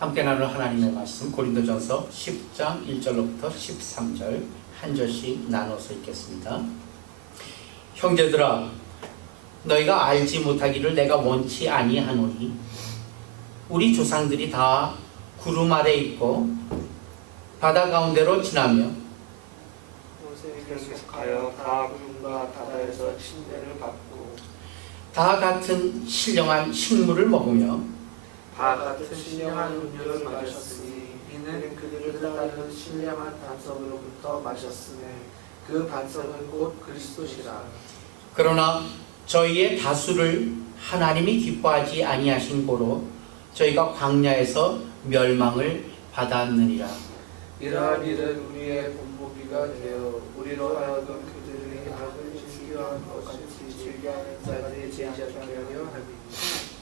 함께 나눌 하나님의 말씀 고린도전서 10장 1절로부터 13절 한 절씩 나눠서 읽겠습니다. 형제들아, 너희가 알지 못하기를 내가 원치 아니하노니 우리 조상들이 다 구름 아래 있고 바다 가운데로 지나며 모세에게 속하여 다 구름과 바다에서 침례를 받고 다 같은 신령한 식물을 먹으며 다 같은 신령한 음료를 마셨으니 이는 그들을 따르는 신령한 반석으로부터 마셨으니 그 반석은 곧 그리스도시라. 그러나 저희의 다수를 하나님이 기뻐하지 아니하신 고로 저희가 광야에서 멸망을 받았느니라. 이러한 일은 우리의 본보기가 되어 우리로 하여금 그들의 악을 즐겨하는 것 같이 즐겨하는 자들의 제자되게 하려 함이니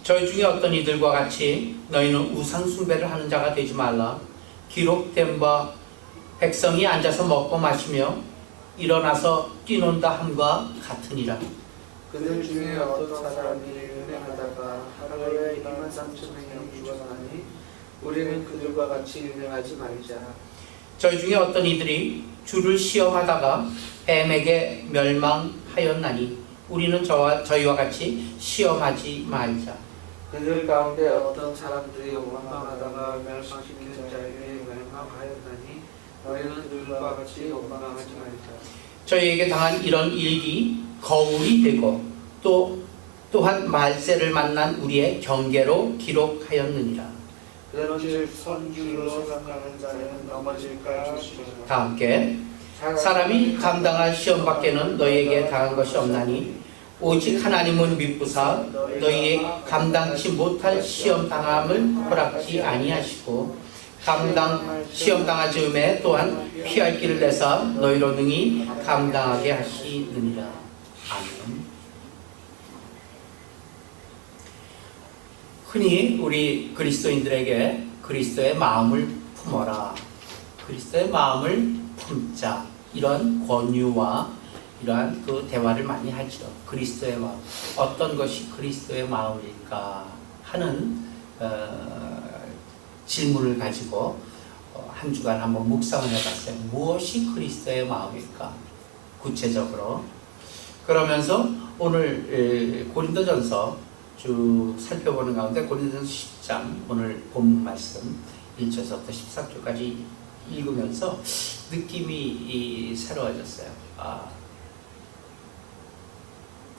저희 중에 어떤 이들과 같이 너희는 우상 숭배를 하는 자가 되지 말라. 기록된 바 백성이 앉아서 먹고 마시며 일어나서 뛰논다 함과 같으니라. 그들 중에 어떤 사람이 은행하다가 하루에 23,000명이 죽었나니 우리는 그들과 같이 은행하지 말자. 저희 중에 어떤 이들이 주를 시험하다가 뱀에게 멸망하였나니 우리는 저희와 같이 시험하지 말자. 그들 가운데 어떤 사람들이 원망하다가 멸망시키는 자에게 멸망하였나니 우리는 그들과 같이 원망하지 말자. 저희에게 당한 이런 일이 거울이 되고 또한 말세를 만난 우리의 경계로 기록하였느니라. 그런즉 선주로 생각하는 자는 넘어질까 조심하라. 다 함께 사람이 감당할 시험 밖에는 너희에게 당한 것이 없나니 오직 하나님은 미쁘사 너희의 감당치 못할 시험 당함을 허락지 아니하시고 시험 당하지 음에 또한 피할 길을 내사 너희로 능히 감당하게 하시느니라. 아멘. 흔히 우리 그리스도인들에게 그리스도의 마음을 품어라, 그리스도의 마음을 품자, 이런 권유와 이러한 그 대화를 많이 하죠. 그리스도의 마음, 어떤 것이 그리스도의 마음일까 하는 질문을 가지고 한 주간 한번 묵상을 해봤어요. 무엇이 그리스도의 마음일까? 구체적으로. 그러면서 오늘 고린도전서 쭉 살펴보는 가운데 고린도전서 10장 오늘 본 말씀 1절부터 13절까지 읽으면서 느낌이 새로워졌어요.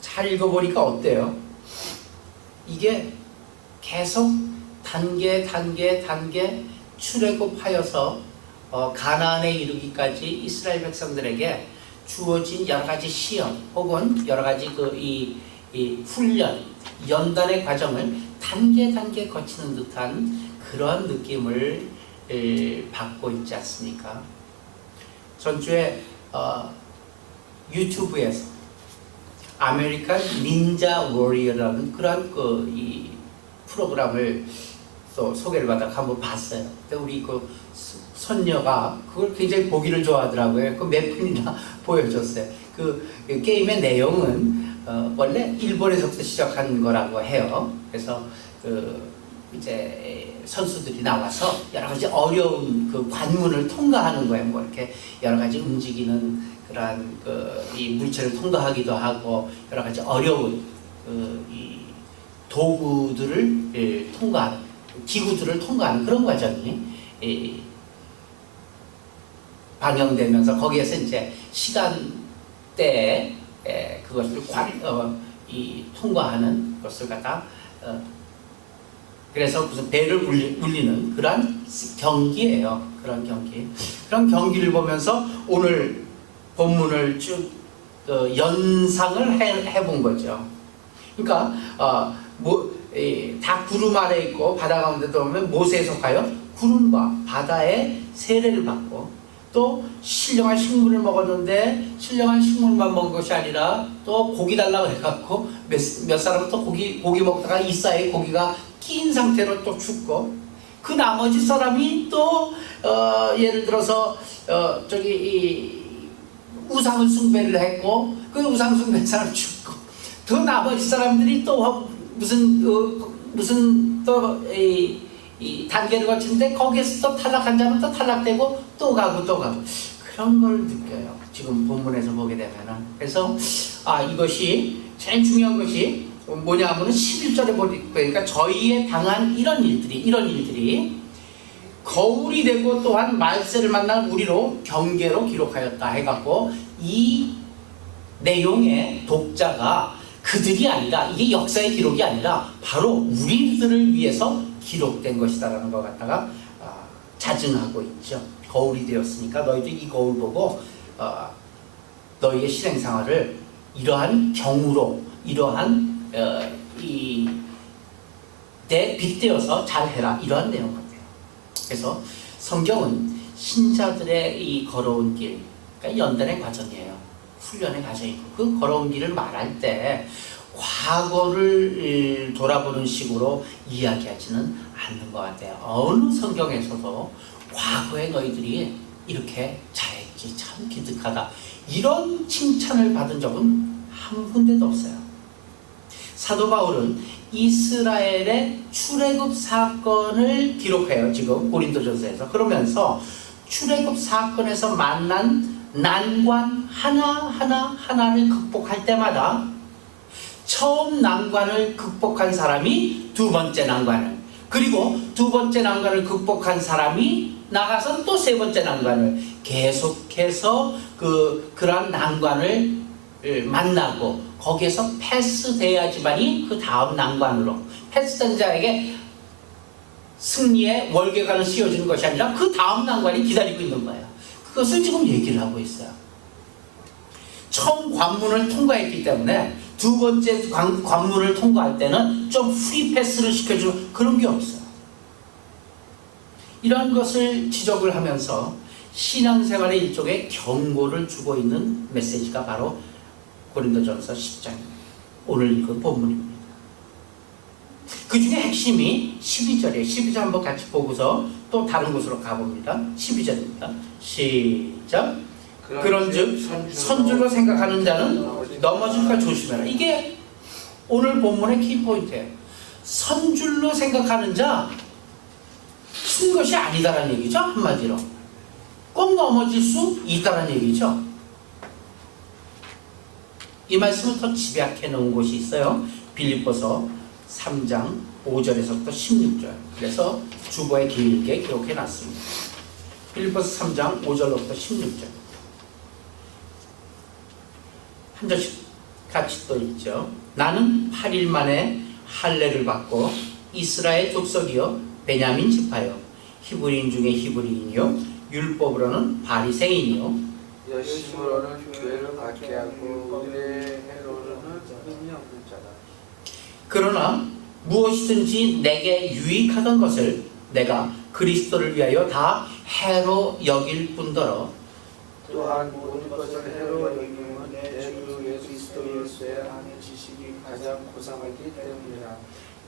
잘 읽어보니까 어때요? 이게 계속 단계 출애굽하여서 가나안에 이르기까지 이스라엘 백성들에게 주어진 여러 가지 시험 혹은 여러 가지 이 훈련, 연단의 과정을 단계 거치는 듯한 그런 느낌을 받고 있지 않습니까? 전주에 유튜브에서 아메리칸 닌자 워리어라는 그런 이 프로그램을 또 소개를 받아 한번 봤어요. 근데 우리 그 손녀가 그걸 굉장히 보기를 좋아하더라고요. 그 몇 분이나 보여줬어요. 그 게임의 내용은 원래 일본에서부터 시작한 거라고 해요. 그래서 이제 선수들이 나와서 여러 가지 어려운 그 관문을 통과하는 거예요. 뭐 이렇게 여러 가지 움직이는 그러한 이 물체를 통과하기도 하고 여러 가지 어려운 이 도구들을 통과하는, 기구들을 통과하는 그런 과정이 방영되면서 거기에서 이제 시간대에 그것을 통과하는 것을 갖다 그래서 무슨 배를 울리는 그런 경기예요. 그런 경기를 보면서 오늘 본문을 쭉 연상을 해본 거죠. 그러니까 다 구름 아래 있고 바다 가운데 들어오면 무엇에 속하여 구름과 바다의 세례를 받고 또 신령한 식물을 먹었는데 신령한 식물만 먹은 것이 아니라 또 고기 달라고 해갖고 몇 사람은 또 고기 먹다가 이 사이에 고기가 낀 상태로 또 죽고 그 나머지 사람이 또 예를 들어서 이 우상 숭배를 했고 그 우상 숭배 사람 죽고 또 나머지 사람들이 또 무슨 또 이 단계를 거치는데 거기에서 또 탈락한 자는 또 탈락되고 또 가고 또 가고 그런 걸 느껴요. 지금 본문에서 보게 되면은. 그래서 이것이 제일 중요한 것이 뭐냐 하면은 11절에 보니까 저희의 당한 이런 일들이 거울이 되고 또한 말세를 만난 우리로 경계로 기록하였다 해갖고 이 내용의 독자가 그들이 아니라 이게 역사의 기록이 아니라 바로 우리들을 위해서 기록된 것이다라는 것 갖다가 자증하고 있죠. 거울이 되었으니까 너희도 이 거울 보고 너희의 실행생활을 이러한 경우로 이러한 내 빗대어서 잘해라 이러한 내용 같아요. 그래서 성경은 신자들의 이 걸어온 길, 그러니까 연단의 과정이에요. 훈련의 과정이고 그 걸어온 길을 말할 때 과거를 돌아보는 식으로 이야기하지는 않는 것 같아요. 어느 성경에서도 과거에 너희들이 이렇게 잘했지 참 기특하다 이런 칭찬을 받은 적은 한 군데도 없어요. 사도 바울은 이스라엘의 출애굽 사건을 기록해요. 지금 고린도전서에서. 그러면서 출애굽 사건에서 만난 난관 하나를 극복할 때마다 처음 난관을 극복한 사람이 두 번째 난관을, 그리고 두 번째 난관을 극복한 사람이 나가서 또 세 번째 난관을 계속해서 그러한 난관을 만나고 거기에서 패스돼야지만이 그 다음 난관으로, 패스된 자에게 승리의 월계관을 씌워주는 것이 아니라 그 다음 난관이 기다리고 있는 거예요. 그것을 지금 얘기를 하고 있어요. 처음 관문을 통과했기 때문에 두 번째 관문을 통과할 때는 좀 프리 패스를 시켜주는 그런 게 없어요. 이런 것을 지적을 하면서 신앙생활의 일종의 경고를 주고 있는 메시지가 바로 고린도전서 10장입니다. 오늘 읽은 본문입니다. 그 중에 핵심이 12절이에요. 12절 한번 같이 보고서 또 다른 곳으로 가봅니다. 12절입니다. 시작. 그런즉 선줄로 생각하는 자는 넘어질까 조심해라. 이게 오늘 본문의 키포인트예요. 선줄로 생각하는 자 쓴 것이 아니다라는 얘기죠. 한마디로 꼭 넘어질 수 있다는 얘기죠. 이 말씀을 더 집약해 놓은 곳이 있어요. 빌립보서 3장 5절에서부터 16절. 그래서 주보에 길게 기록해 놨습니다. 빌립보서 3장 5절로부터 16절. 한 절씩 같이 또 읽죠. 나는 8일 만에 할례를 받고 이스라엘 족속이요 베냐민 지파요 히브리인 중에 히브리인이요 율법으로는 바리새인이요 열심으로는 교회를 받게 하고 은혜로는 의미 없는 자다. 그러나 무엇이든지 내게 유익하던 것을 내가 그리스도를 위하여 다 해로 여길 뿐더러 또한 모든 것을 해로 여기면 내 주 예수 그리스도의 하는 지식이 가장 고상하기 때문이라.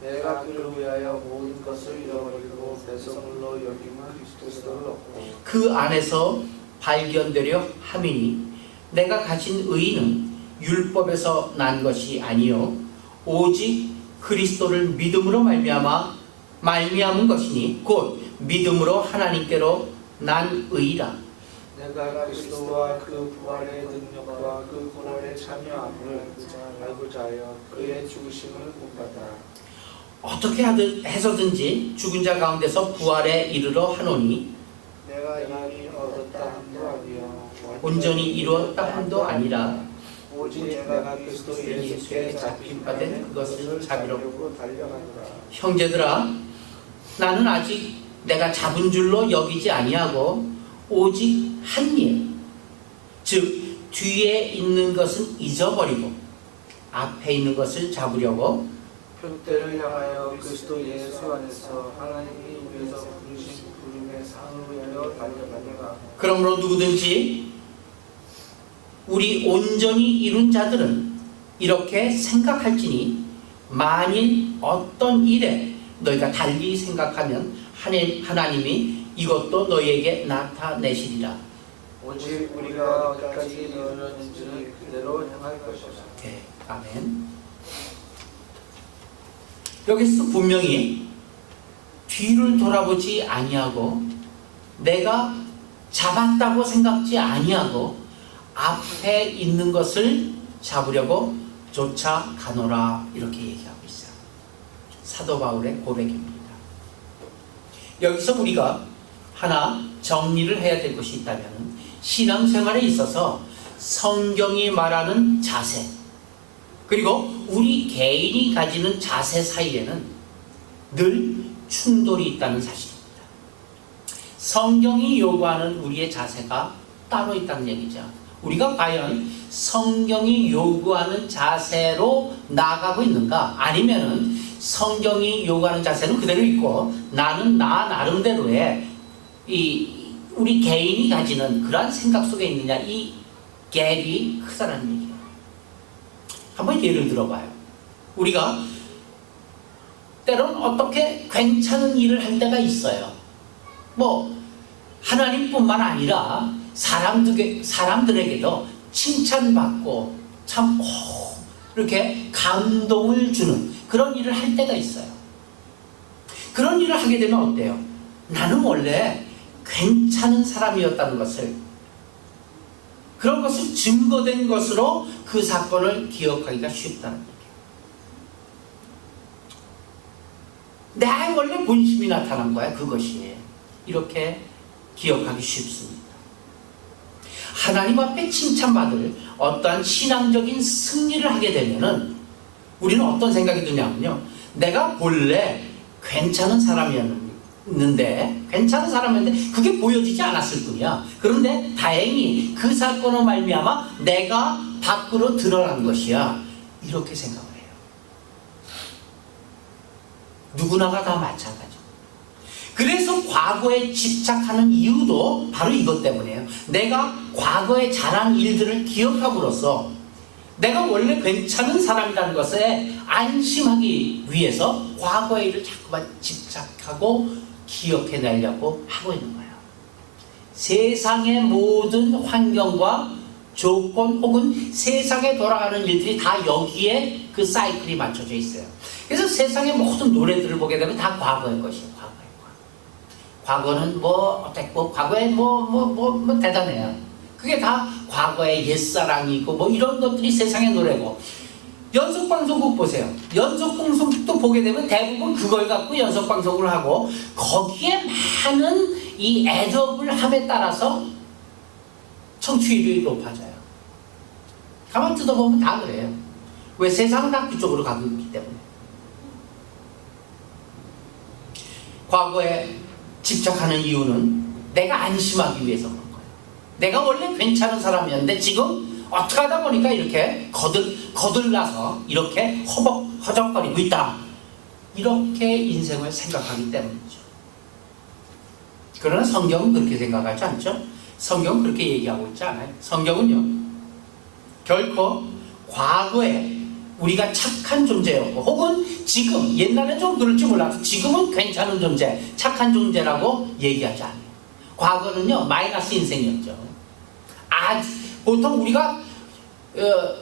내가 그를 위하여 모든 것을 잃어버리고 배설물로 여기면 그리스도를 얻고 그 안에서 발견되려 함이니 내가 가진 의는 율법에서 난 것이 아니요 오직 그리스도를 믿음으로 말미암은 것이니 곧 믿음으로 하나님께로 난 의라. 내가 그리스도와 그 부활의 능력과 그 고난에 참여함을 알고자 하여 그의 죽으심을 본받아. 어떻게 해서든지 죽은 자 가운데서 부활에 이르러 하노니 내가 이미 얻었다 함도 아니요 온전히 이루었다 함도 아니라 오직 내가 그리스도 예수께 잡힌 바 된 그것을 자비롭고 달려가노라. 형제들아 나는 아직 내가 잡은 줄로 여기지 아니하고 오직 한 일, 즉 뒤에 있는 것은 잊어버리고 앞에 있는 것을 잡으려고 표대를 향하여 그리스도 예수 안에서 하나님이 위에서 부르신 부름의 상을 위하여 달려가노라. 그러므로 누구든지 우리 온전히 이룬 자들은 이렇게 생각할지니 만일 어떤 일에 너희가 달리 생각하면 하나님이 이것도 너희에게 나타내시리라. 오직 우리가 어디까지 이르렀는지를 그대로 행할 것이라. 네, 아멘. 여기서 분명히 뒤를 돌아보지 아니하고 내가 잡았다고 생각지 아니하고 앞에 있는 것을 잡으려고 쫓아가노라 이렇게 얘기하고 있어요. 사도 바울의 고백입니다. 여기서 우리가 하나 정리를 해야 될 것이 있다면 신앙생활에 있어서 성경이 말하는 자세 그리고 우리 개인이 가지는 자세 사이에는 늘 충돌이 있다는 사실입니다. 성경이 요구하는 우리의 자세가 따로 있다는 얘기죠. 우리가 과연 성경이 요구하는 자세로 나아가고 있는가? 아니면은 성경이 요구하는 자세는 그대로 있고 나는 나 나름대로의 우리 개인이 가지는 그러한 생각 속에 있느냐, 이 갭이 크다는 얘기예요. 한번 예를 들어봐요. 우리가 때론 어떻게 괜찮은 일을 할 때가 있어요. 뭐 하나님뿐만 아니라 사람들에게도 칭찬받고 참 이렇게 감동을 주는 그런 일을 할 때가 있어요. 그런 일을 하게 되면 어때요? 나는 원래 괜찮은 사람이었다는 것을, 그런 것을 증거된 것으로 그 사건을 기억하기가 쉽다는 얘기예요. 내 원래 본심이 나타난 거야, 그것이. 이렇게 기억하기 쉽습니다. 하나님 앞에 칭찬받을 어떠한 신앙적인 승리를 하게 되면은 우리는 어떤 생각이 드냐면요, 내가 본래 괜찮은 사람이었는데 그게 보여지지 않았을 뿐이야. 그런데 다행히 그 사건으로 말미암아 내가 밖으로 드러난 것이야, 이렇게 생각을 해요. 누구나가 다 마찬가지. 그래서 과거에 집착하는 이유도 바로 이것 때문이에요. 내가 과거에 잘한 일들을 기억함으로써 내가 원래 괜찮은 사람이라는 것에 안심하기 위해서 과거의 일을 자꾸만 집착하고 기억해내려고 하고 있는 거예요. 세상의 모든 환경과 조건 혹은 세상에 돌아가는 일들이 다 여기에 그 사이클이 맞춰져 있어요. 그래서 세상의 모든 노래들을 보게 되면 다 과거의 것이에요. 과거는 뭐 어땠고 과거에 뭐 대단해요. 그게 다 과거의 옛사랑이고 뭐 이런 것들이 세상의 노래고, 연속방송국 보세요. 연속방송국도 보게 되면 대부분 그걸 갖고 연속방송을 하고 거기에 많은 이 애드업을 함에 따라서 청취율이 높아져요. 가만 뜯어보면 다 그래요. 왜? 세상은 다 그쪽으로 가고 있기 때문에. 과거에 집착하는 이유는 내가 안심하기 위해서 그런 거예요. 내가 원래 괜찮은 사람이었는데 지금 어떻게 하다 보니까 이렇게 거들나서 이렇게 허적거리고 있다, 이렇게 인생을 생각하기 때문이죠. 그러나 성경은 그렇게 생각하지 않죠. 성경은 그렇게 얘기하고 있지 않아요. 성경은요, 결코 과거에 우리가 착한 존재였고 혹은 지금, 옛날에 좀 그럴지 몰라도 지금은 괜찮은 존재, 착한 존재라고 얘기하지 않아요. 과거는요 마이너스 인생이었죠. 보통 우리가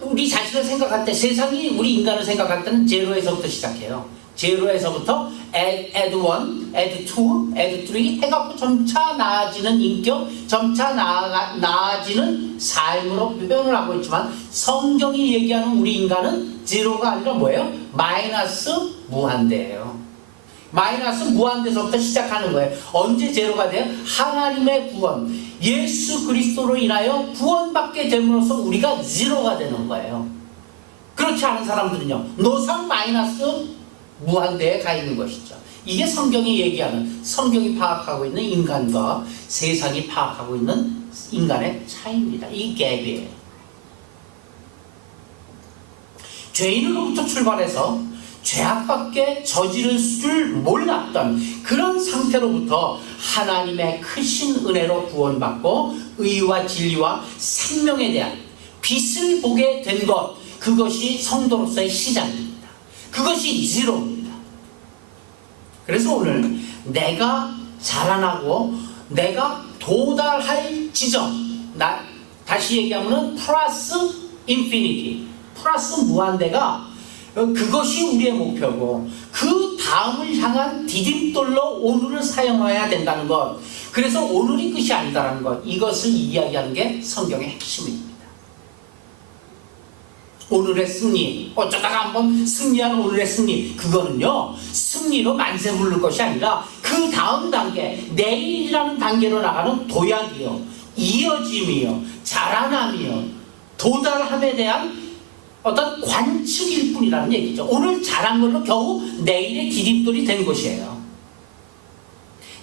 우리 자신을 생각할 때, 세상이 우리 인간을 생각할 때는 제로에서부터 시작해요. 제로에서부터 add 1, add 2, add 3 해갖고 점차 나아지는 인격, 점차 나아지는 삶으로 표현을 하고 있지만 성경이 얘기하는 우리 인간은 제로가 아니라 뭐예요? 마이너스 무한대예요. 마이너스 무한대서부터 시작하는 거예요. 언제 제로가 돼요? 하나님의 구원, 예수 그리스도로 인하여 구원받게 됨으로써 우리가 제로가 되는 거예요. 그렇지 않은 사람들은요 노상 마이너스 무한대에 가 있는 것이죠. 이게 성경이 얘기하는, 성경이 파악하고 있는 인간과 세상이 파악하고 있는 인간의 차이입니다. 이 갭이에요. 죄인으로부터 출발해서 죄악밖에 저지를 줄 몰랐던 그런 상태로부터 하나님의 크신 은혜로 구원받고 의와 진리와 생명에 대한 빛을 보게 된 것, 그것이 성도로서의 시작입니다. 그것이 제로입니다. 그래서 오늘 내가 자라나고 내가 도달할 지점, 다시 얘기하면 플러스 인피니티, 플러스 무한대가 그것이 우리의 목표고 그 다음을 향한 디딤돌로 오늘을 사용해야 된다는 것. 그래서 오늘이 끝이 아니다라는 것. 이것을 이야기하는 게 성경의 핵심입니다. 오늘의 승리, 어쩌다가 한번 승리한 오늘의 승리, 그거는요 승리로 만세 부를 것이 아니라 그 다음 단계, 내일이라는 단계로 나가는 도약이요, 이어짐이요, 자라남이요, 도달함에 대한 어떤 관측일 뿐이라는 얘기죠. 오늘 잘한 걸로 겨우 내일의 디딤돌이 된 것이에요.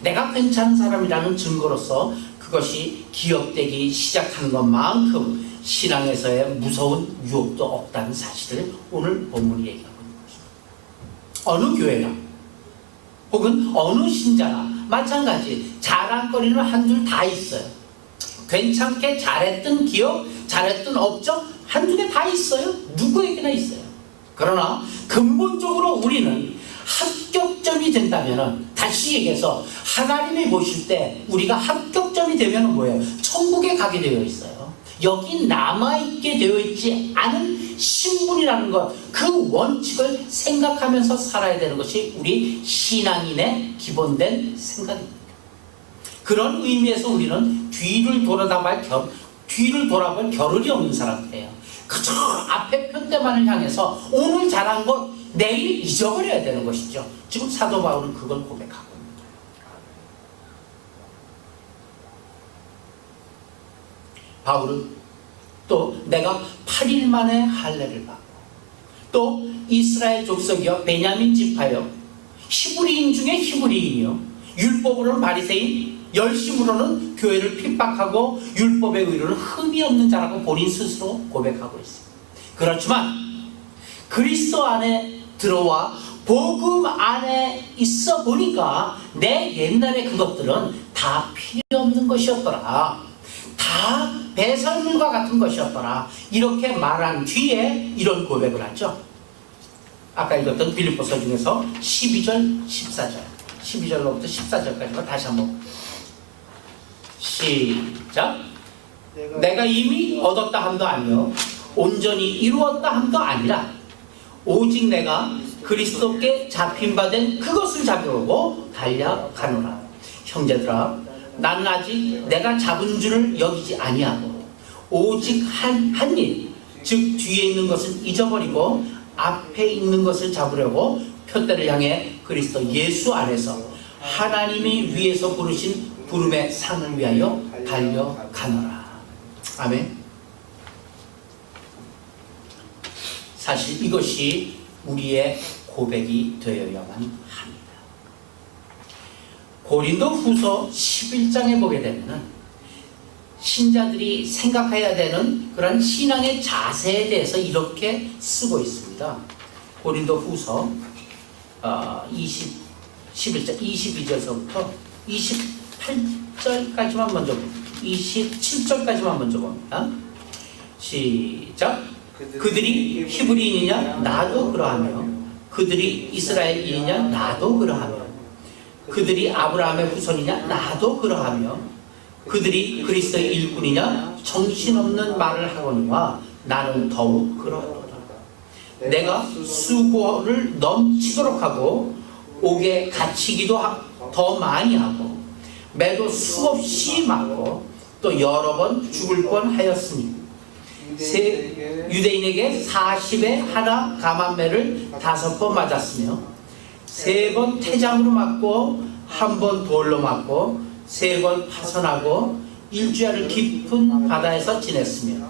내가 괜찮은 사람이라는 증거로서 그것이 기억되기 시작한 것만큼 신앙에서의 무서운 유혹도 없다는 사실을 오늘 본문이 얘기하고 있는 것입니다. 어느 교회나 혹은 어느 신자나 마찬가지 자랑거리는 한둘 다 있어요. 괜찮게 잘했던 기업, 잘했던 업적 한두 개 다 있어요. 누구에게나 있어요. 그러나 근본적으로 우리는 합격점이 된다면, 다시 얘기해서 하나님이 보실 때 우리가 합격점이 되면 뭐예요? 천국에 가게 되어 있어요. 여기 남아있게 되어 있지 않은 신분이라는 것, 그 원칙을 생각하면서 살아야 되는 것이 우리 신앙인의 기본된 생각입니다. 그런 의미에서 우리는 뒤를 돌아볼 겨를이 없는 사람들이에요. 그저 앞에 편대만을 향해서 오늘 잘한 것 내일 잊어버려야 되는 것이죠. 지금 사도 바울은 그걸 고백하고 있는 거예요. 바울은 또 내가 8일 만에 할례를 받고 또 이스라엘 족속이여 베냐민 지파여 히브리인 중에 히브리인이요 율법으로는 바리새인 열심으로는 교회를 핍박하고 율법의 의로는 흠이 없는 자라고 본인 스스로 고백하고 있습니다. 그렇지만 그리스도 안에 들어와 복음 안에 있어 보니까 내 옛날의 그것들은 다 필요 없는 것이었더라. 다 배설물과 같은 것이었더라. 이렇게 말한 뒤에 이런 고백을 하죠. 아까 읽었던 빌립보서 중에서 12절, 14절 12절로부터 14절까지만 다시 한번 시작. 내가 이미 얻었다 함도 아니요 온전히 이루었다 함도 아니라 오직 내가 그리스도께 잡힌 바 된 그것을 잡으려고 달려가노라. 형제들아, 나는 아직 내가 잡은 줄을 여기지 아니하고 오직 한 일, 즉 뒤에 있는 것은 잊어버리고 앞에 있는 것을 잡으려고 표대를 향해 그리스도 예수 안에서 하나님이 위에서 부르신 부름의 상을 위하여 달려가노라. 아멘. 사실 이것이 우리의 고백이 되어야만 합니다. 고린도 후서 11장에 보게 되면 신자들이 생각해야 되는 그런 신앙의 자세에 대해서 이렇게 쓰고 있습니다. 고린도 후서 11장 22절서부터 28절까지만 먼저 봅니다. 27절까지만 먼저 봅니다. 시작. 그들이 히브리인이냐? 나도 그러하며 그들이 이스라엘인이냐? 나도 그러하며 그들이 아브라함의 후손이냐? 나도 그러하며 그들이 그리스도의 일꾼이냐? 정신없는 말을 하거니와 나는 더욱 그러하도다. 내가 수고를 넘치도록 하고 옥에 갇히기도 더 많이 하고 매도 수없이 맞고 또 여러 번 죽을 뻔하였으니 유대인에게 40에 하나 감한매를 5번 맞았으며 3번 태장으로 맞고 1번 돌로 맞고 3번 파선하고 일주일을 깊은 바다에서 지냈으며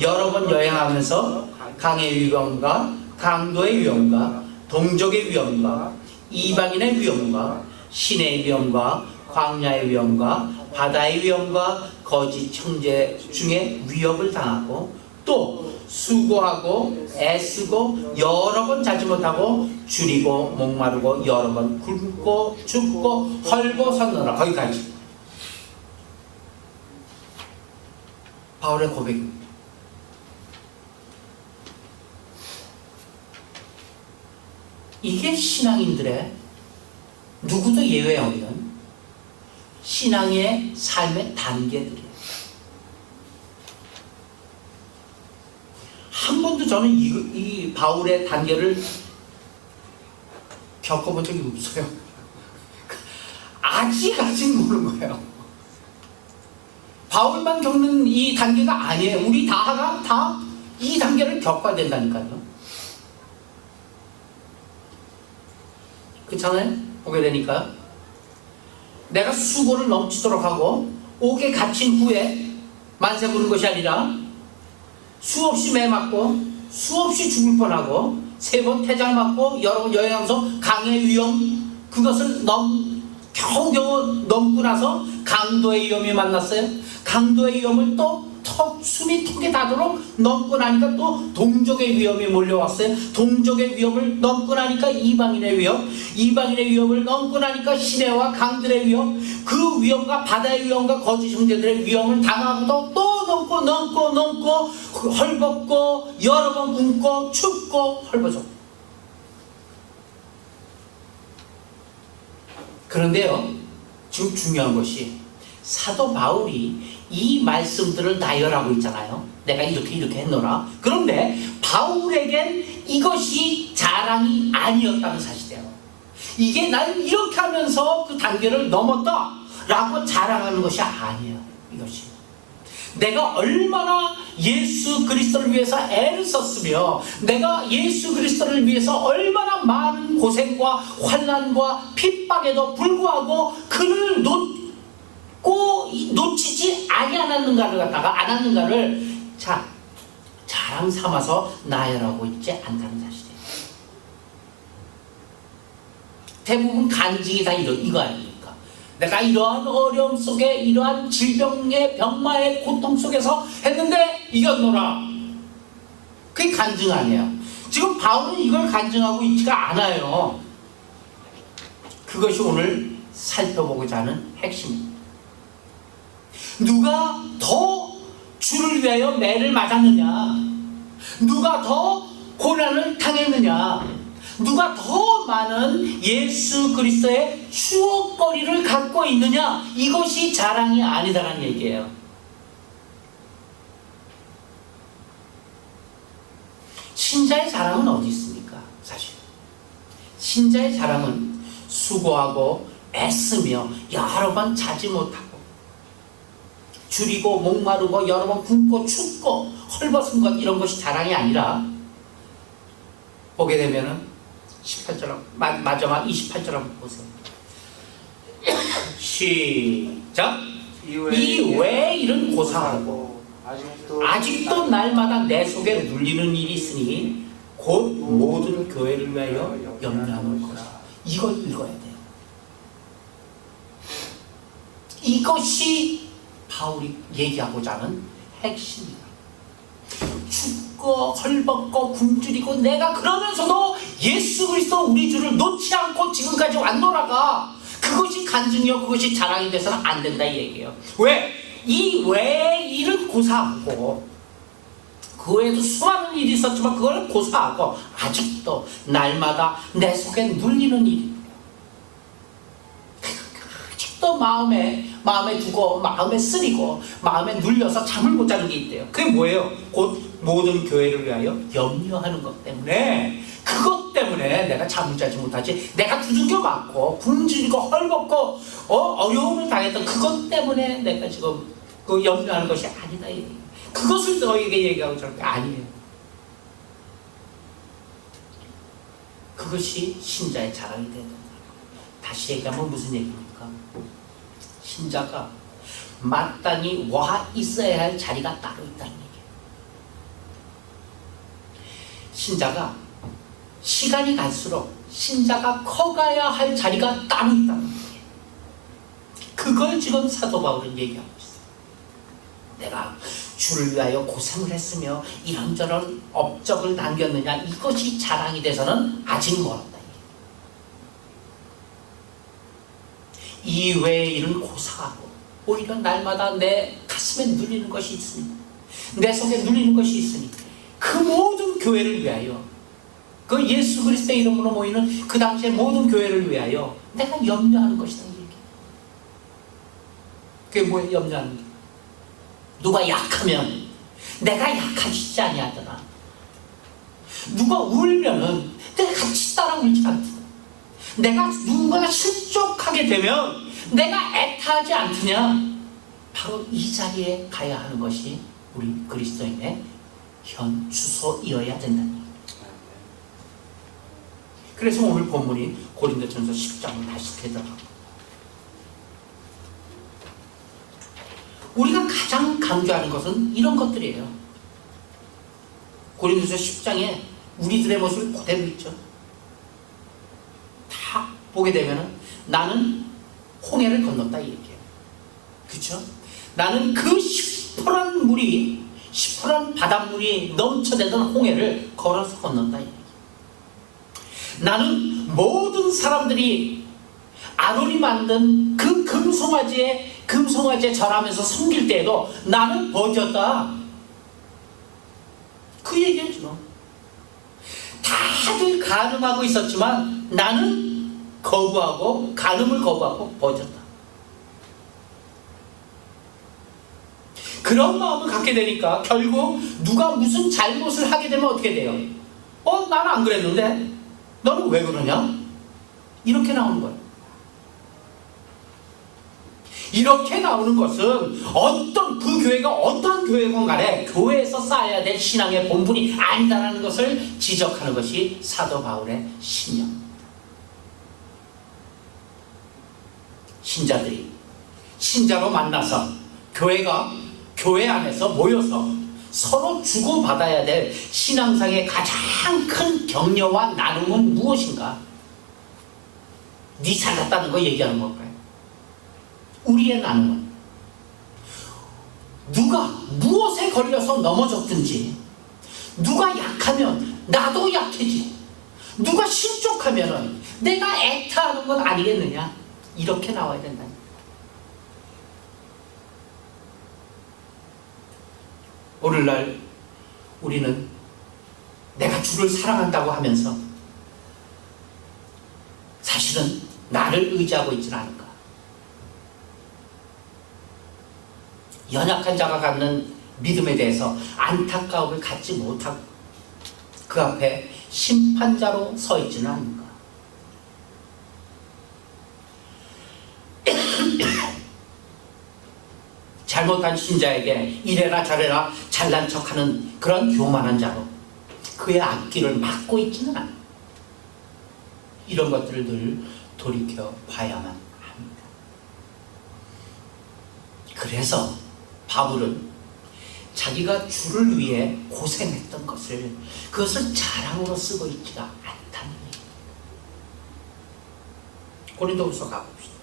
여러 번 여행하면서 강의 위험과 강도의 위험과 동족의 위험과 이방인의 위험과 신의 위험과 광야의 위험과 바다의 위험과 거짓 형제 중에 위협을 당하고 또 수고하고 애쓰고 여러 번 자지 못하고 줄이고 목마르고 여러 번 굶고 죽고 헐고 섰노라. 거기까지 바울의 고백입니다. 이게 신앙인들의 누구도 예외 없는 신앙의 삶의 단계들이에요. 한 번도 저는 이 바울의 단계를 겪어본 적이 없어요. 아직 모르는 거예요. 바울만 겪는 이 단계가 아니에요. 우리 다가 다 이 단계를 겪어야 된다니까요. 그렇잖아요? 보게 되니까 내가 수고를 넘치도록 하고 옥에 갇힌 후에 만세 부른 것이 아니라 수없이 매 맞고 수없이 죽을 뻔하고 3번 태장 맞고 여러 번 여행하면서 강의 위험 그것을 겨우겨우 넘고 나서 강도의 위험이 만났어요. 강도의 위험을 또 숨이 턱에 닿도록 넘고 나니까 또 동족의 위험이 몰려왔어요. 동족의 위험을 넘고 나니까 이방인의 위험, 이방인의 위험을 넘고 나니까 시내와 강들의 위험, 그 위험과 바다의 위험과 거짓 형제들의 위험을 당하고도 또 넘고 헐벗고 여러 번 굶고 춥고 헐벗어. 그런데요, 지금 중요한 것이 사도 바울이 이 말씀들을 나열하고 있잖아요. 내가 이렇게 했노라. 그런데 바울에겐 이것이 자랑이 아니었다는 사실이에요. 이게 난 이렇게 하면서 그 단계를 넘었다 라고 자랑하는 것이 아니에요. 이것이 내가 얼마나 예수 그리스도를 위해서 애를 썼으며 내가 예수 그리스도를 위해서 얼마나 많은 고생과 환난과 핍박에도 불구하고 그를 놓치지 않았는가를 자랑 삼아서 나열하고 있지 않다는 사실이에요. 대부분 간증이 다 이거 아닙니까? 내가 이러한 어려움 속에 이러한 질병의 병마의 고통 속에서 했는데 이겼노라. 그게 간증 아니에요. 지금 바울은 이걸 간증하고 있지가 않아요. 그것이 오늘 살펴보고자 하는 핵심입니다. 누가 더 주를 위하여 매를 맞았느냐? 누가 더 고난을 당했느냐? 누가 더 많은 예수 그리스도의 추억거리를 갖고 있느냐? 이것이 자랑이 아니다라는 얘기예요. 신자의 자랑은 어디 있습니까? 사실 신자의 자랑은 수고하고 애쓰며 여러 번 자지 못하고 줄이고 목마르고 여러 번 굶고 춥고 헐벗은 것 이런 것이 자랑이 아니라 보게 되면은 18절 마지막 28절 한번 보세요. 시작. 이외에 일은 고사하고 아직도 날마다 내 속에 눌리는 일이 있으니 곧 모든 교회를 위하여 염려하는 것이다. 이걸 읽어야 돼요. 이것이 바울이 얘기하고자 하는 핵심이다. 춥고 헐벗고 굶주리고 내가 그러면서도 예수 그리스도 우리 주를 놓지 않고 지금까지 왔노라가 그것이 간증이요 그것이 자랑이 돼서는 안 된다 이 얘기예요. 왜? 이 외의 일은 고사하고 그 외에도 수많은 일이 있었지만 그걸 고사하고 아직도 날마다 내 속에 눌리는 일이 또 마음에 두고 마음에 쓰리고 마음에 눌려서 잠을 못 자는 게 있대요. 그게 뭐예요? 곧 모든 교회를 위하여 염려하는 것 때문에 그것 때문에 내가 잠을 자지 못하지 내가 두들겨 맞고 굶주리고 헐벗고 어려움을 당했던 그것 때문에 내가 지금 그 염려하는 것이 아니다. 그것을 너에게 얘기하고 저런 게 아니에요. 그것이 신자의 자랑이 되는 거예요. 다시 얘기하면 무슨 얘기입니까? 신자가 마땅히 와 있어야 할 자리가 따로 있다는 얘기예요. 신자가 시간이 갈수록 신자가 커가야 할 자리가 따로 있다는 얘기예요. 그걸 지금 사도 바울은 얘기하고 있어요. 내가 주를 위하여 고생을 했으며 이런저런 업적을 남겼느냐 이것이 자랑이 돼서는 아직 멀었다. 이외의 일은 고사하고 오히려 날마다 내 가슴에 눌리는 것이 있으니 내 속에 눌리는 것이 있으니 그 모든 교회를 위하여 그 예수 그리스도의 이름으로 모이는 그 당시의 모든 교회를 위하여 내가 염려하는 것이다. 그게 뭐예요? 염려하는 게 누가 약하면 내가 약하지 아니하더라 누가 울면은 내가 같이 따라 울지 않다. 내가 누군가가 실족하게 되면 내가 애타하지 않느냐. 바로 이 자리에 가야 하는 것이 우리 그리스도인의 현 주소이어야 된다는 거예요. 그래서 오늘 본문이 고린도전서 10장을 다시 되돌아가고, 우리가 가장 강조하는 것은 이런 것들이에요. 고린도서 10장에 우리들의 모습이 그대로 있죠. 다 보게 되면 나는 홍해를 건넜다 이 얘기예요. 그렇죠? 나는 그 시퍼런 물이, 시퍼런 바닷물이 넘쳐대던 홍해를 걸어서 건넜다 이 얘기예요. 나는 모든 사람들이 아론이 만든 그 금송아지에 절하면서 섬길 때에도 나는 버텼다. 그 얘기죠. 다들 간음하고 있었지만 나는 간음을 거부하고 버텼다. 그런 마음을 갖게 되니까 결국 누가 무슨 잘못을 하게 되면 어떻게 돼요? 나는 안 그랬는데 너는 왜 그러냐? 이렇게 나오는 거예요. 이렇게 나오는 것은 어떤 그 교회가 어떠한 교회건 간에 교회에서 쌓아야 될 신앙의 본분이 아니다라는 것을 지적하는 것이 사도 바울의 신념. 신자들이 신자로 만나서 교회 안에서 모여서 서로 주고받아야 될 신앙상의 가장 큰 격려와 나눔은 무엇인가? 네 잘났다는 거 얘기하는 걸까요? 우리의 나눔은 누가 무엇에 걸려서 넘어졌든지, 누가 약하면 나도 약해지고, 누가 실족하면 내가 애타하는 건 아니겠느냐? 이렇게 나와야 된다. 오늘날 우리는 내가 주를 사랑한다고 하면서 사실은 나를 의지하고 있지는 않은가? 연약한 자가 갖는 믿음에 대해서 안타까움을 갖지 못하고 그 앞에 심판자로 서 있지는 않은가? 잘못한 신자에게 이래라 저래라 잘난 척하는 그런 교만한 자로 그의 앞길을 막고 있지는 않아. 이런 것들을 늘 돌이켜 봐야만 합니다. 그래서 바울은 자기가 주를 위해 고생했던 그것을 자랑으로 쓰고 있지가 않다는 얘기입니다. 고린도후서 가봅시다.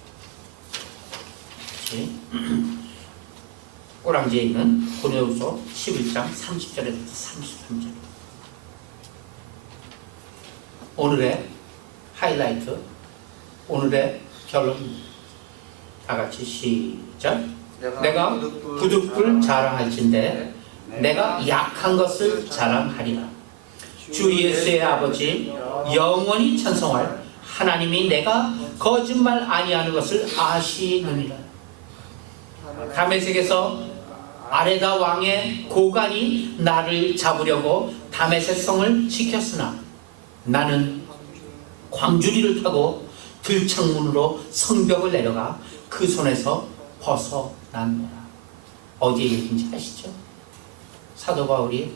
꼬랑지에 있는 고린도후서 11장 30절에서 33절. 오늘의 하이라이트, 오늘의 결론. 다 같이 시작. 내가 부득불 자랑할진대 내가 약한 것을 자랑하리라. 주 예수의 아버지 영원히 찬송할 하나님이 내가 거짓말 아니하는 것을 아시느니라. 다메섹에서 아레다 왕의 고관이 나를 잡으려고 다메섹 성을 지켰으나 나는 광주리를 타고 들창문으로 성벽을 내려가 그 손에서 벗어났노라. 어디에 얘기인지 아시죠? 사도 바울이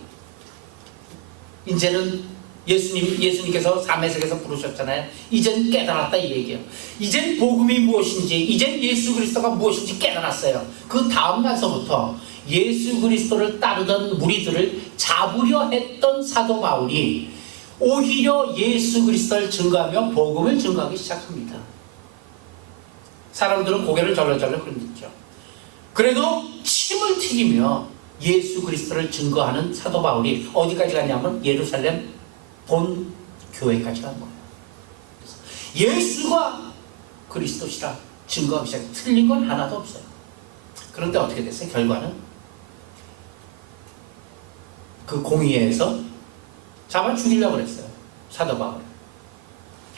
이제는 예수님께서 다메섹에서 부르셨잖아요. 이젠 깨달았다 이 얘기예요. 이젠 복음이 무엇인지, 이젠 예수 그리스도가 무엇인지 깨달았어요. 그 다음 날서부터 예수 그리스도를 따르던 무리들을 잡으려 했던 사도 바울이 오히려 예수 그리스도를 증거하며 복음을 증거하기 시작합니다. 사람들은 고개를 절레절레 흔들죠. 그래도 침을 튀기며 예수 그리스도를 증거하는 사도 바울이 어디까지 갔냐면 예루살렘 본 교회까지 간 거예요. 예수가 그리스도시라 증거하기 시작. 틀린 건 하나도 없어요. 그런데 어떻게 됐어요? 결과는 그 공의회에서 잡아 죽이려고 그랬어요. 사도 바울.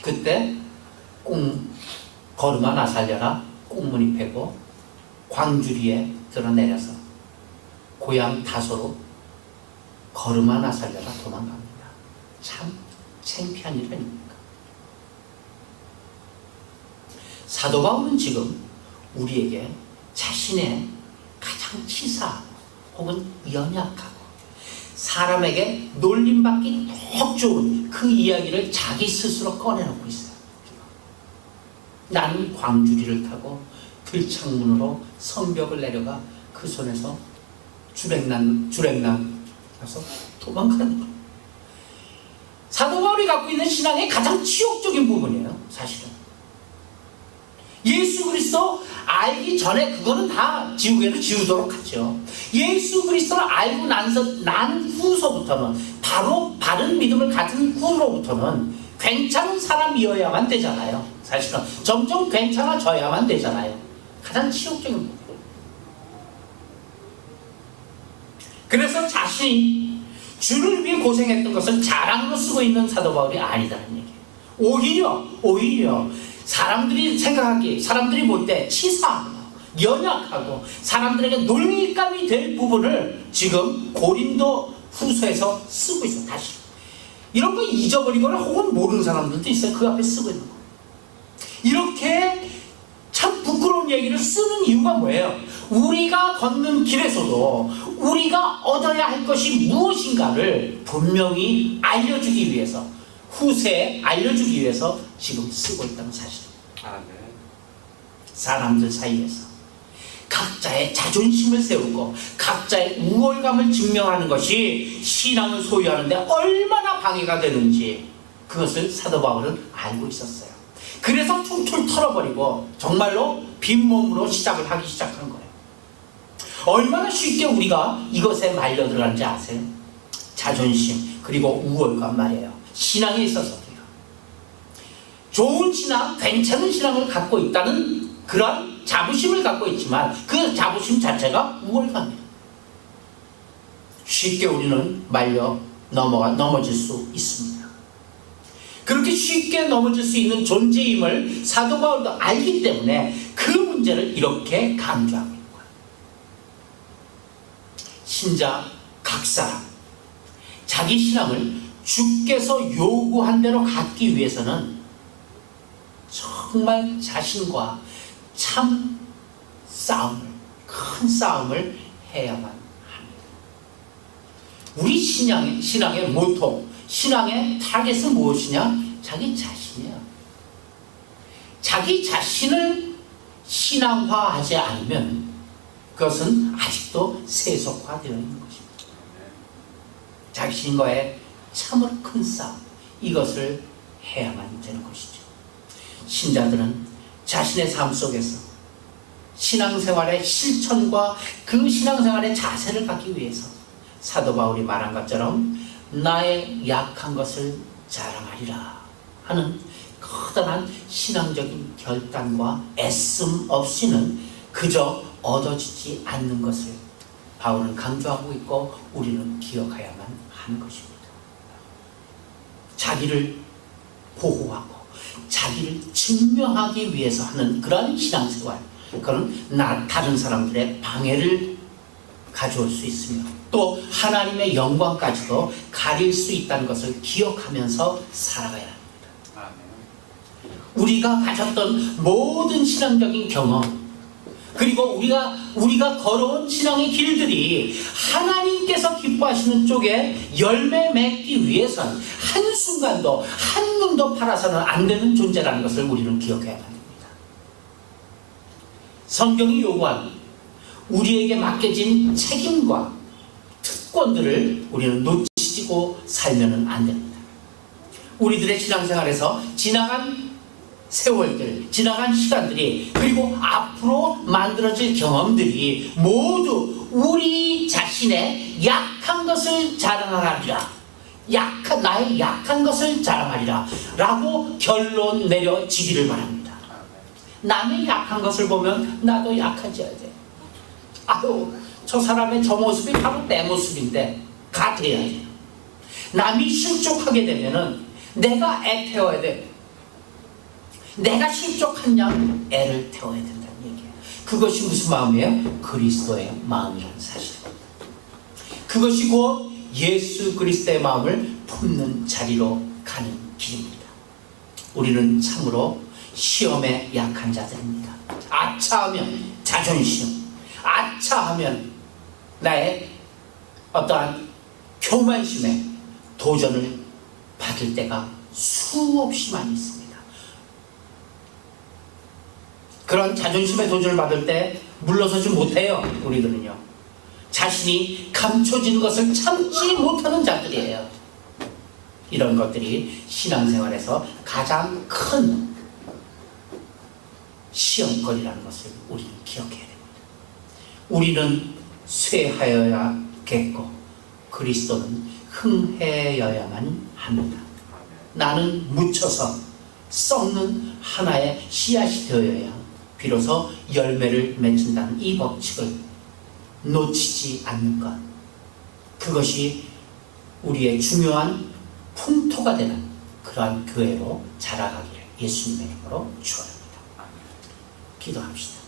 그때 걸음아 나 살려라 꽁무니 패고 광주리에 드러내려서 고향 다소로 걸음아 나 살려라 도망갑니다. 참 창피한 일 아닙니까? 사도 바울은 지금 우리에게 자신의 가장 치사하고 혹은 연약하고 사람에게 놀림받기 더 좋은 그 이야기를 자기 스스로 꺼내놓고 있어요. 나는 광주리를 타고 들창문으로 성벽을 내려가 그 손에서 주랭난 가서 도망가는 거예요. 사도 바울이 갖고 있는 신앙의 가장 치욕적인 부분이에요. 사실은 예수 그리스도 알기 전에 그거는 다 지우개로 지우도록 하죠. 예수 그리스도를 알고 난 후서부터는 바로 바른 믿음을 가진 후로부터는 괜찮은 사람이어야만 되잖아요. 사실은 점점 괜찮아져야만 되잖아요. 가장 치욕적인 부분. 그래서 자신이 주를 위해 고생했던 것을 자랑으로 쓰고 있는 사도 바울이 아니다는 얘기예요. 오히려 사람들이 볼 때 치사하고 연약하고 사람들에게 놀림감이 될 부분을 지금 고린도 후서에서 쓰고 있어요. 다시 이런 거 잊어버리거나 혹은 모르는 사람들도 있어요. 그 앞에 쓰고 있는 거예요. 이렇게 참 부끄러운 얘기를 쓰는 이유가 뭐예요? 우리가 걷는 길에서도 우리가 얻어야 할 것이 무엇인가를 분명히 알려주기 위해서, 후세에 알려주기 위해서 지금 쓰고 있다는 사실입니다. 사람들 사이에서 각자의 자존심을 세우고 각자의 우월감을 증명하는 것이 신앙을 소유하는데 얼마나 방해가 되는지 그것을 사도 바울은 알고 있었어요. 그래서 툴툴 털어버리고 정말로 빈몸으로 시작을 하기 시작한 거예요. 얼마나 쉽게 우리가 이것에 말려 들어가는지 아세요? 자존심 그리고 우월감 말이에요. 신앙에 있어서도요. 좋은 신앙, 괜찮은 신앙을 갖고 있다는 그런 자부심을 갖고 있지만 그 자부심 자체가 우월감이에요. 쉽게 우리는 말려 넘어질 수 있습니다. 그렇게 쉽게 넘어질 수 있는 존재임을 사도 바울도 알기 때문에 그 문제를 이렇게 강조하고 있는 거예요. 신자 각 사람 자기 신앙을 주께서 요구한 대로 갖기 위해서는 정말 자신과 참 큰 싸움을 해야만 합니다. 우리 신앙의 모토, 신앙의 타겟은 무엇이냐? 자기 자신이에요. 자기 자신을 신앙화하지 않으면 그것은 아직도 세속화되어 있는 것입니다. 자신과의 참으로 큰 싸움, 이것을 해야만 되는 것이죠. 신자들은 자신의 삶 속에서 신앙생활의 실천과 그 신앙생활의 자세를 갖기 위해서 사도 바울이 말한 것처럼 나의 약한 것을 자랑하리라 하는 커다란 신앙적인 결단과 애씀 없이는 그저 얻어지지 않는 것을 바울은 강조하고 있고 우리는 기억해야만 하는 것입니다. 자기를 보호하고 자기를 증명하기 위해서 하는 그런 신앙생활, 그건 다른 사람들의 방해를 가져올 수 있으며 또 하나님의 영광까지도 가릴 수 있다는 것을 기억하면서 살아가야 합니다. 우리가 가졌던 모든 신앙적인 경험 그리고 우리가 걸어온 신앙의 길들이 하나님께서 기뻐하시는 쪽에 열매 맺기 위해서는 한순간도 한눈도 팔아서는 안 되는 존재라는 것을 우리는 기억해야 합니다. 성경이 요구한 우리에게 맡겨진 책임과 특권들을 우리는 놓치고 살면 안 됩니다. 우리들의 신앙생활에서 지나간 세월들, 지나간 시간들이 그리고 앞으로 만들어질 경험들이 모두 우리 자신의 약한 것을 자랑하리라, 나의 약한 것을 자랑하리라 라고 결론 내려지기를 바랍니다. 남의 약한 것을 보면 나도 약해져야 돼. 아유, 저 사람의 저 모습이 바로 내 모습인데 가 돼야 돼요. 남이 실족하게 되면은 내가 애 태워야 돼. 내가 실족한 양 애를 태워야 된다는 얘기예요. 그것이 무슨 마음이에요? 그리스도의 마음이라는 사실입니다. 그것이 곧 예수 그리스도의 마음을 품는 자리로 가는 길입니다. 우리는 참으로 시험에 약한 자들입니다. 아차하면 자존심, 아차하면 나의 어떠한 교만심에 도전을 받을 때가 수없이 많이 있습니다. 그런 자존심의 도전을 받을 때 물러서지 못해요. 우리들은요, 자신이 감춰지는 것을 참지 못하는 자들이에요. 이런 것들이 신앙생활에서 가장 큰 시험거리라는 것을 우리는 기억해야 됩니다. 우리는 쇠하여야겠고 그리스도는 흥해여야만 합니다. 나는 묻혀서 썩는 하나의 씨앗이 되어야 비로소 열매를 맺힌다는 이 법칙을 놓치지 않는 것, 그것이 우리의 중요한 풍토가 되는 그러한 교회로 자라가기를 예수님의 이름으로 축원합니다. 기도합시다.